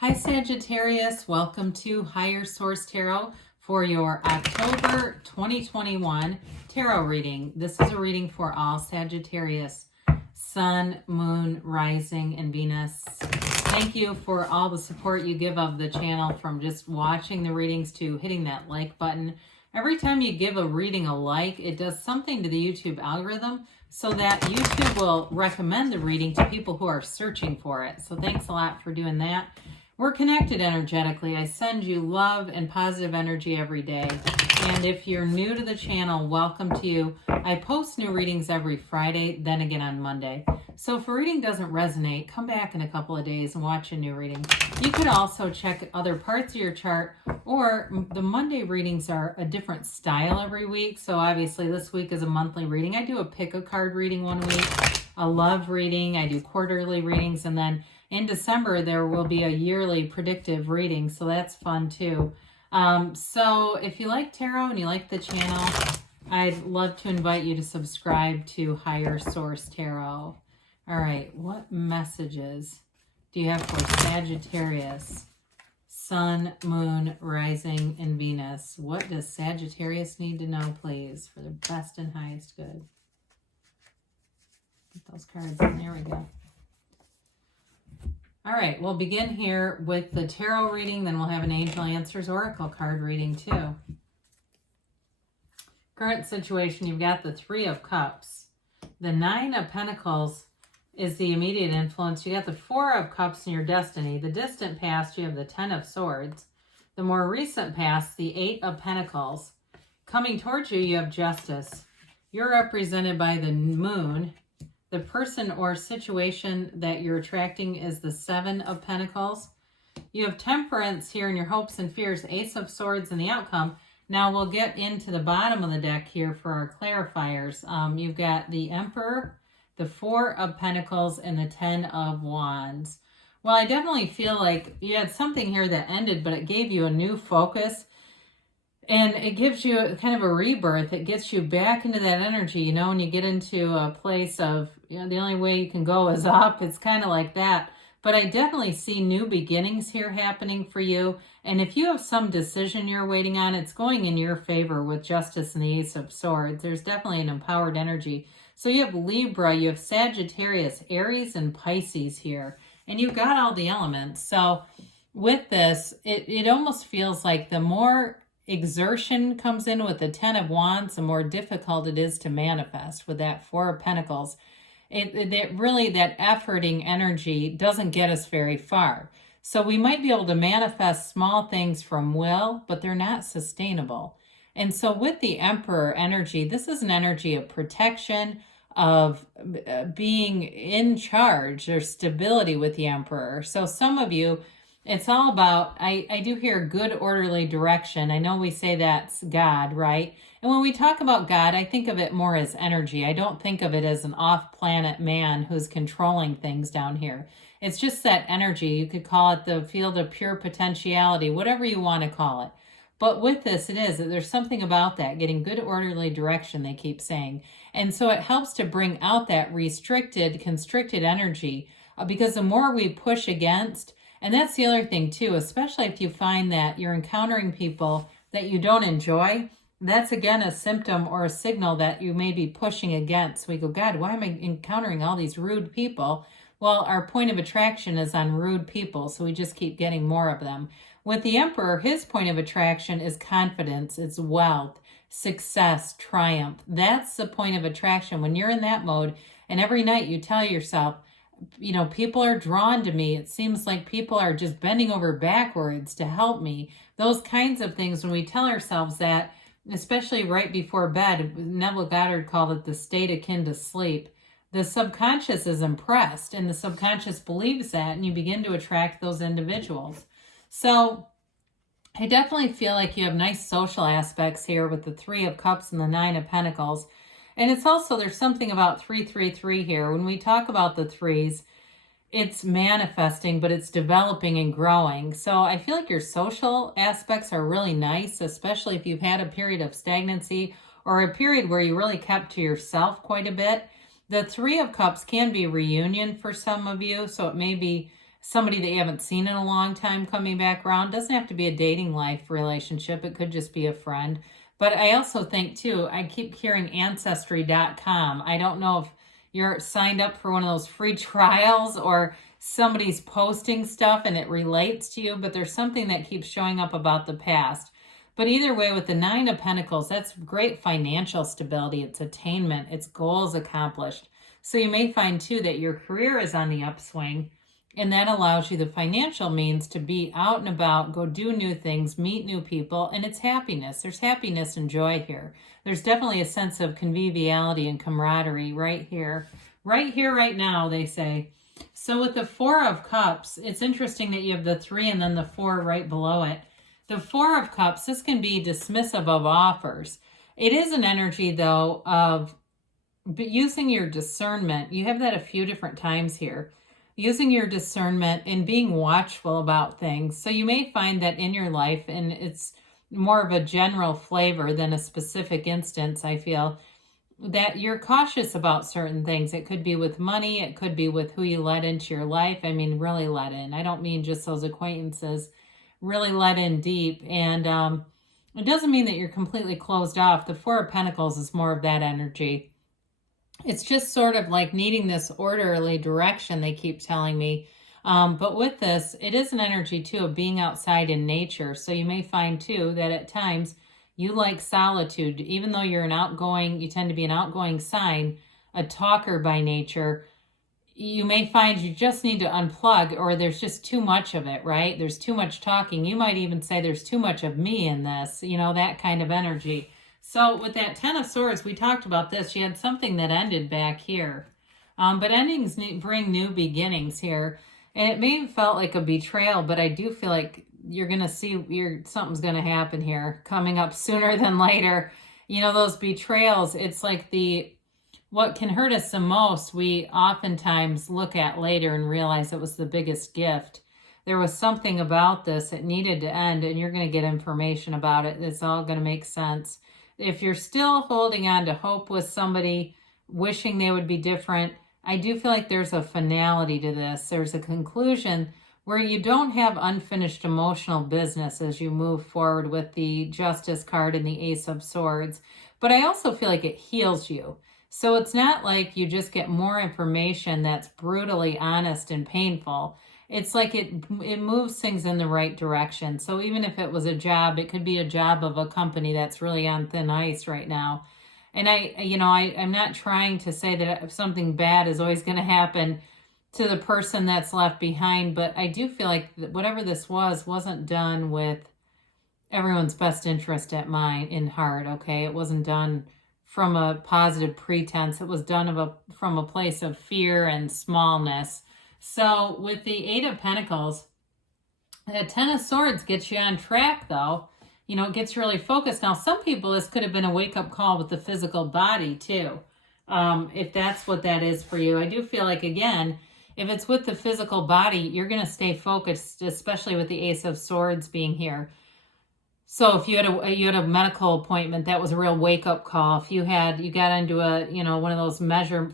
Hi Sagittarius, welcome to Higher Source Tarot for your October 2021 tarot reading. This is a reading for all Sagittarius, Sun, Moon, Rising, and Venus. Thank you for all the support you give of the channel, from just watching the readings to hitting that like button. Every time you give a reading a like, it does something to the YouTube algorithm so that YouTube will recommend the reading to people who are searching for it. So thanks a lot for doing that. We're connected energetically. I send you love and positive energy every day. And if you're new to the channel, welcome to you. I post new readings every Friday, then again on Monday. So if a reading doesn't resonate, come back in a couple of days and watch a new reading. You could also check other parts of your chart, or the Monday readings are a different style every week. So obviously this week is a monthly reading. I do a pick a card reading one week, a love reading. I do quarterly readings, and then in December, there will be a yearly predictive reading, so that's fun too. So if you like tarot and you like the channel, I'd love to invite you to subscribe to Higher Source Tarot. All right, what messages do you have for Sagittarius, Sun, Moon, Rising, and Venus? What does Sagittarius need to know, please, for the best and highest good? Get those cards in. There we go. All right, we'll begin here with the tarot reading, then we'll have an Angel Answers Oracle card reading too. Current situation, you've got the Three of Cups. The Nine of Pentacles is the immediate influence. You got the Four of Cups in your destiny. The distant past, you have the Ten of Swords. The more recent past, the Eight of Pentacles. Coming towards you, you have Justice. You're represented by the Moon. The person or situation that you're attracting is the Seven of Pentacles. You have Temperance here in your hopes and fears, Ace of Swords in the outcome. Now we'll get into the bottom of the deck here for our clarifiers. You've got the Emperor, the Four of Pentacles, and the Ten of Wands. Well, I definitely feel like you had something here that ended, but it gave you a new focus. And it gives you kind of a rebirth. It gets you back into that energy, you know, when you get into a place of, you know, the only way you can go is up. It's kind of like that. But I definitely see new beginnings here happening for you. And if you have some decision you're waiting on, it's going in your favor with Justice and the Ace of Swords. There's definitely an empowered energy. So you have Libra, you have Sagittarius, Aries, and Pisces here. And you've got all the elements. So with this, it almost feels like the more exertion comes in with the Ten of Wands, the more difficult it is to manifest with that Four of Pentacles. It really, that efforting energy doesn't get us very far. So we might be able to manifest small things from will, but they're not sustainable. And so with the Emperor energy, this is an energy of protection, of being in charge. There's stability with the Emperor. So some of you, it's all about, I do hear good orderly direction. I know we say that's God, right? And when we talk about God, I think of it more as energy. I don't think of it as an off-planet man who's controlling things down here. It's just that energy. You could call it the field of pure potentiality, whatever you want to call it. But with this, it is that there's something about that, getting good orderly direction, they keep saying. And so it helps to bring out that restricted, constricted energy, because the more we push against, and that's the other thing too, especially if you find that you're encountering people that you don't enjoy, that's again a symptom or a signal that you may be pushing against. We go, God, why am I encountering all these rude people? Well, our point of attraction is on rude people, so we just keep getting more of them. With the Emperor, his point of attraction is confidence, it's wealth, success, triumph. That's the point of attraction. When you're in that mode, and every night you tell yourself, you know, people are drawn to me. It seems like people are just bending over backwards to help me. Those kinds of things, when we tell ourselves that, especially right before bed, Neville Goddard called it the state akin to sleep. The subconscious is impressed, and the subconscious believes that, and you begin to attract those individuals. So I definitely feel like you have nice social aspects here with the Three of Cups and the Nine of Pentacles. And it's also, there's something about 333 here. When we talk about the threes, it's manifesting, but it's developing and growing. So I feel like your social aspects are really nice, especially if you've had a period of stagnancy or a period where you really kept to yourself quite a bit. The Three of Cups can be reunion for some of you. So it may be somebody that you haven't seen in a long time coming back around. Doesn't have to be a dating life relationship. It could just be a friend. But I also think too, I keep hearing Ancestry.com. I don't know if you're signed up for one of those free trials or somebody's posting stuff and it relates to you, but there's something that keeps showing up about the past. But either way, with the Nine of Pentacles, that's great financial stability. It's attainment. It's goals accomplished. So you may find too that your career is on the upswing, and that allows you the financial means to be out and about, go do new things, meet new people, and it's happiness. There's happiness and joy here. There's definitely a sense of conviviality and camaraderie right here. Right here, right now, they say. So with the Four of Cups, it's interesting that you have the 3 and then the 4 right below it. The Four of Cups, this can be dismissive of offers. It is an energy, though, of using your discernment. You have that a few different times here. Using your discernment and being watchful about things. So you may find that in your life, and it's more of a general flavor than a specific instance, I feel, that you're cautious about certain things. It could be with money. It could be with who you let into your life. I mean, really let in. I don't mean just those acquaintances. Really let in deep. And it doesn't mean that you're completely closed off. The Four of Pentacles is more of that energy. It's just sort of like needing this orderly direction, they keep telling me. But with this, it is an energy, too, of being outside in nature. So you may find, too, that at times you like solitude. Even though you're you tend to be an outgoing sign, a talker by nature, you may find you just need to unplug, or there's just too much of it, right? There's too much talking. You might even say there's too much of me in this, that kind of energy. So with that 10 of Swords, we talked about this. You had something that ended back here. But endings bring new beginnings here. And it may have felt like a betrayal, but I do feel like you're going to see something's going to happen here coming up sooner than later. Those betrayals, it's like what can hurt us the most, we oftentimes look at later and realize it was the biggest gift. There was something about this. It needed to end, and you're going to get information about it. It's all going to make sense. If you're still holding on to hope with somebody, wishing they would be different, I do feel like there's a finality to this. There's a conclusion where you don't have unfinished emotional business as you move forward with the Justice card and the Ace of Swords. But I also feel like it heals you. So it's not like you just get more information that's brutally honest and painful. It's like it moves things in the right direction. So even if it was a job, it could be a job of a company that's really on thin ice right now. And I'm not trying to say that something bad is always going to happen to the person that's left behind, but I do feel like whatever this wasn't done with everyone's best interest in heart, okay? It wasn't done from a positive pretense. It was done from a place of fear and smallness. So with the 8 of Pentacles, the 10 of Swords gets you on track, though. It gets really focused. Now, some people, this could have been a wake-up call with the physical body, too, if that's what that is for you. I do feel like, again, if it's with the physical body, you're going to stay focused, especially with the Ace of Swords being here. So if you had a medical appointment, that was a real wake-up call. If you got into one of those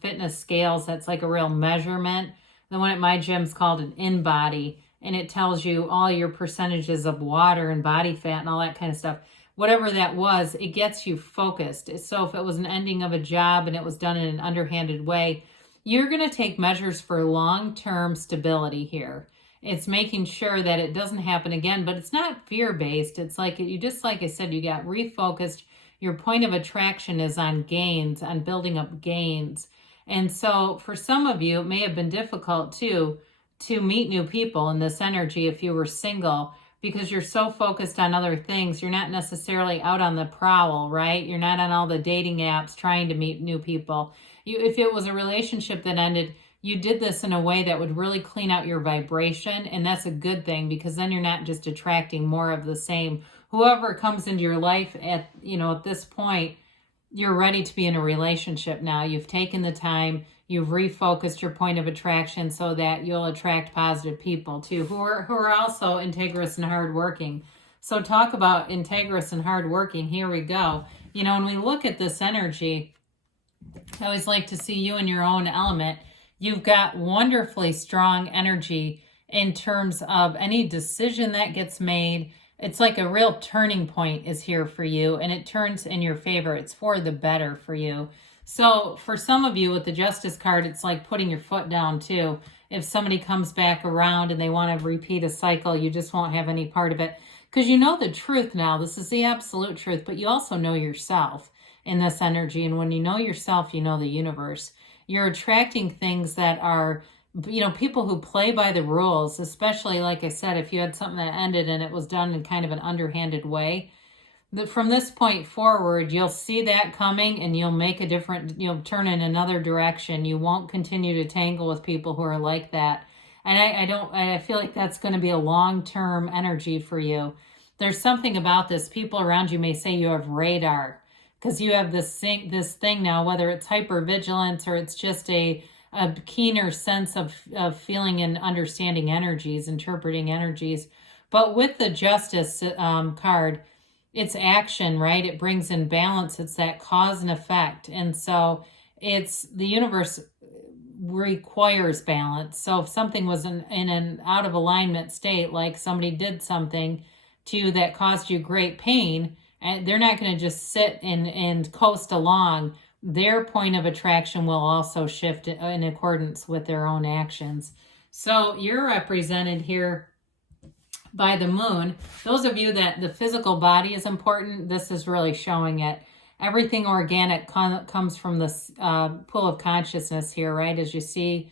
fitness scales that's like a real measurement, the one at my gym's called an in-body, and it tells you all your percentages of water and body fat and all that kind of stuff. Whatever that was, it gets you focused. So if it was an ending of a job and it was done in an underhanded way, you're going to take measures for long-term stability here. It's making sure that it doesn't happen again, but it's not fear-based. It's like like I said, you got refocused. Your point of attraction is on gains, on building up gains. And so for some of you, it may have been difficult too to meet new people in this energy if you were single, because you're so focused on other things. You're not necessarily out on the prowl, right? You're not on all the dating apps trying to meet new people. If it was a relationship that ended, you did this in a way that would really clean out your vibration, and that's a good thing, because then you're not just attracting more of the same. Whoever comes into your life at this point, you're ready to be in a relationship now. You've taken the time, you've refocused your point of attraction so that you'll attract positive people too, who are also integrous and hardworking. So talk about integrous and hardworking. Here we go. When we look at this energy, I always like to see you in your own element. You've got wonderfully strong energy in terms of any decision that gets made. It's like a real turning point is here for you, and it turns in your favor. It's for the better for you. So for some of you with the Justice card, it's like putting your foot down too. If somebody comes back around and they want to repeat a cycle, you just won't have any part of it. Because you know the truth now. This is the absolute truth, but you also know yourself in this energy. And when you know yourself, you know the universe. You're attracting things that are, you know, people who play by the rules, especially, like I said, if you had something that ended and it was done in kind of an underhanded way. From this point forward, you'll see that coming and you'll make a different, you'll turn in another direction. You won't continue to tangle with people who are like that. And I feel like that's going to be a long-term energy for you. There's something about this. People around you may say you have radar because you have this thing now, whether it's hypervigilance or it's just a keener sense of feeling and understanding energies, interpreting energies. But with the Justice card, it's action, right? It brings in balance. It's that cause and effect. And so it's the universe requires balance. So if something was in an out of alignment state, like somebody did something to you that caused you great pain, and they're not going to just sit and coast along. Their point of attraction will also shift in accordance with their own actions. So you're represented here by the moon. Those of you that the physical body is important, this is really showing it. Everything organic comes from this pool of consciousness here, right? As you see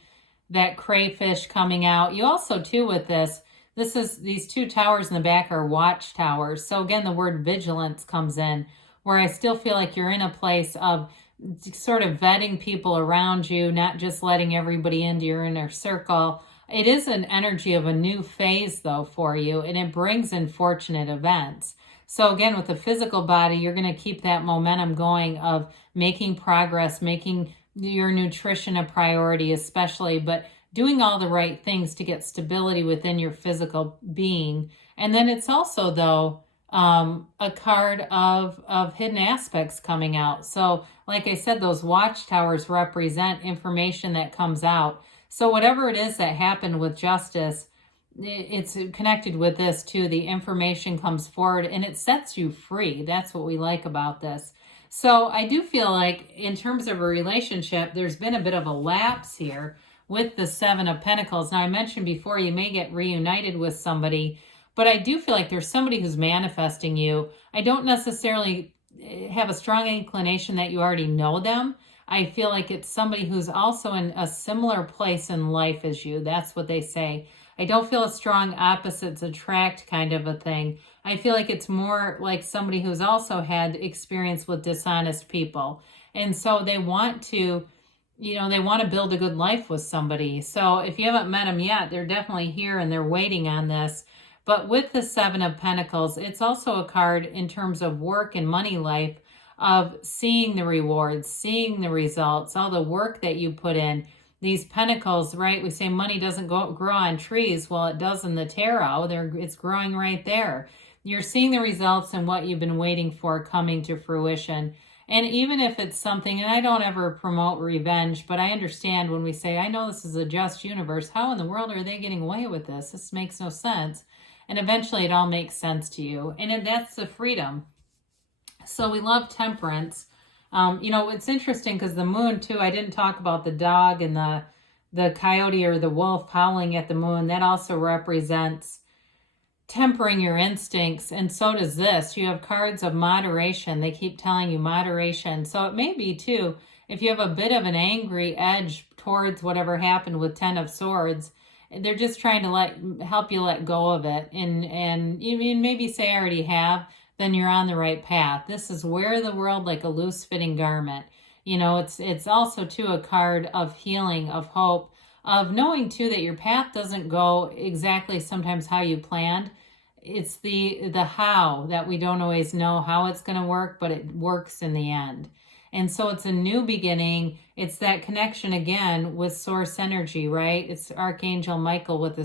that crayfish coming out. You also, too, with this is these two towers in the back are watchtowers. So again, the word vigilance comes in, where I still feel like you're in a place of sort of vetting people around you, not just letting everybody into your inner circle. It is an energy of a new phase, though, for you, and it brings in fortunate events. So again, with the physical body, you're going to keep that momentum going of making progress, making your nutrition a priority especially, but doing all the right things to get stability within your physical being. And then it's also, though, a card of hidden aspects coming out. So like I said, those watchtowers represent information that comes out. So whatever it is that happened with Justice, it's connected with this too. The information comes forward and it sets you free. That's what we like about this. So I do feel like in terms of a relationship, there's been a bit of a lapse here with the Seven of Pentacles. Now I mentioned before, you may get reunited with somebody, but I do feel like there's somebody who's manifesting you. I don't necessarily have a strong inclination that you already know them. I feel like it's somebody who's also in a similar place in life as you. That's what they say. I don't feel a strong opposites attract kind of a thing. I feel like it's more like somebody who's also had experience with dishonest people. And so they want to, they want to build a good life with somebody. So if you haven't met them yet, they're definitely here and they're waiting on this. But with the Seven of Pentacles, it's also a card in terms of work and money life, of seeing the rewards, seeing the results, all the work that you put in. These pentacles, right? We say money doesn't grow on trees. Well, it does in the tarot. It's growing right there. You're seeing the results and what you've been waiting for coming to fruition. And even if it's something, and I don't ever promote revenge, but I understand when we say, I know this is a just universe. How in the world are they getting away with this? This makes no sense. And eventually it all makes sense to you. And that's the freedom. So we love temperance. It's interesting because the moon too, I didn't talk about the dog and the coyote or the wolf howling at the moon. That also represents tempering your instincts. And so does this. You have cards of moderation. They keep telling you moderation. So it may be too, if you have a bit of an angry edge towards whatever happened with Ten of Swords, they're just trying to help you let go of it. And you maybe say I already have, then you're on the right path. This is wear the world like a loose-fitting garment. It's also, too, a card of healing, of hope, of knowing, too, that your path doesn't go exactly sometimes how you planned. It's the how that we don't always know how it's going to work, but it works in the end. And so it's a new beginning. It's that connection, again, with source energy, right? It's Archangel Michael with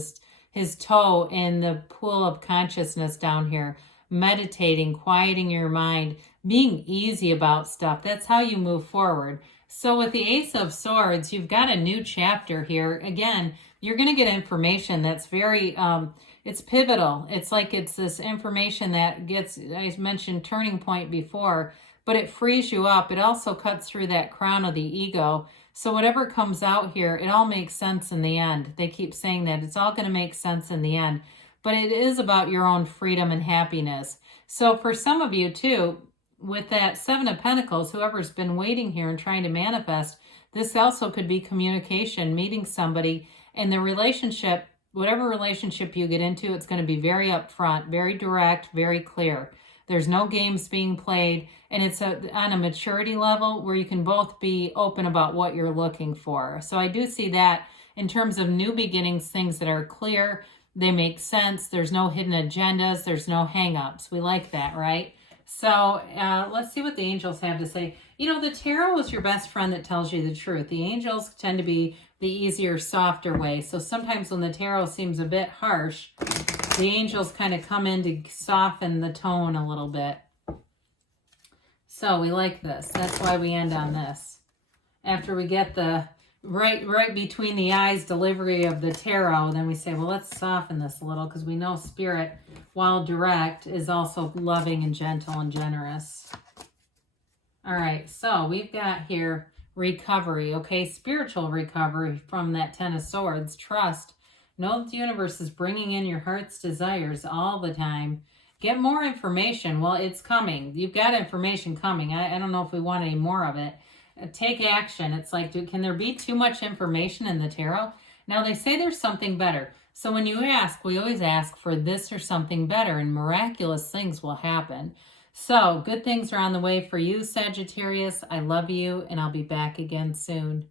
his toe in the pool of consciousness down here. Meditating, quieting your mind, being easy about stuff. That's how you move forward. So with the Ace of Swords, you've got a new chapter here. Again, you're going to get information that's very, it's pivotal. It's like it's this information that gets, I mentioned turning point before, but it frees you up. It also cuts through that crown of the ego. So whatever comes out here, it all makes sense in the end. They keep saying that it's all going to make sense in the end, but it is about your own freedom and happiness. So for some of you too, with that Seven of Pentacles, whoever's been waiting here and trying to manifest, this also could be communication, meeting somebody, and the relationship, whatever relationship you get into, it's going to be very upfront, very direct, very clear. There's no games being played, and it's on a maturity level where you can both be open about what you're looking for. So I do see that in terms of new beginnings, things that are clear, they make sense. There's no hidden agendas. There's no hang-ups. We like that, right? So let's see what the angels have to say. You know, the tarot is your best friend that tells you the truth. The angels tend to be the easier, softer way. So sometimes when the tarot seems a bit harsh, the angels kind of come in to soften the tone a little bit. So we like this. That's why we end on this. After we get the right between the eyes delivery of the tarot, then we say, well, let's soften this a little, because we know Spirit, while direct, is also loving and gentle and generous. All right, so we've got here recovery, okay? Spiritual recovery from that Ten of Swords. Trust. Know that the universe is bringing in your heart's desires all the time. Get more information. Well, it's coming. You've got information coming. I don't know if we want any more of it. Take action. It's like, can there be too much information in the tarot? Now, they say there's something better. So when you ask, we always ask for this or something better, and miraculous things will happen. So good things are on the way for you, Sagittarius. I love you, and I'll be back again soon.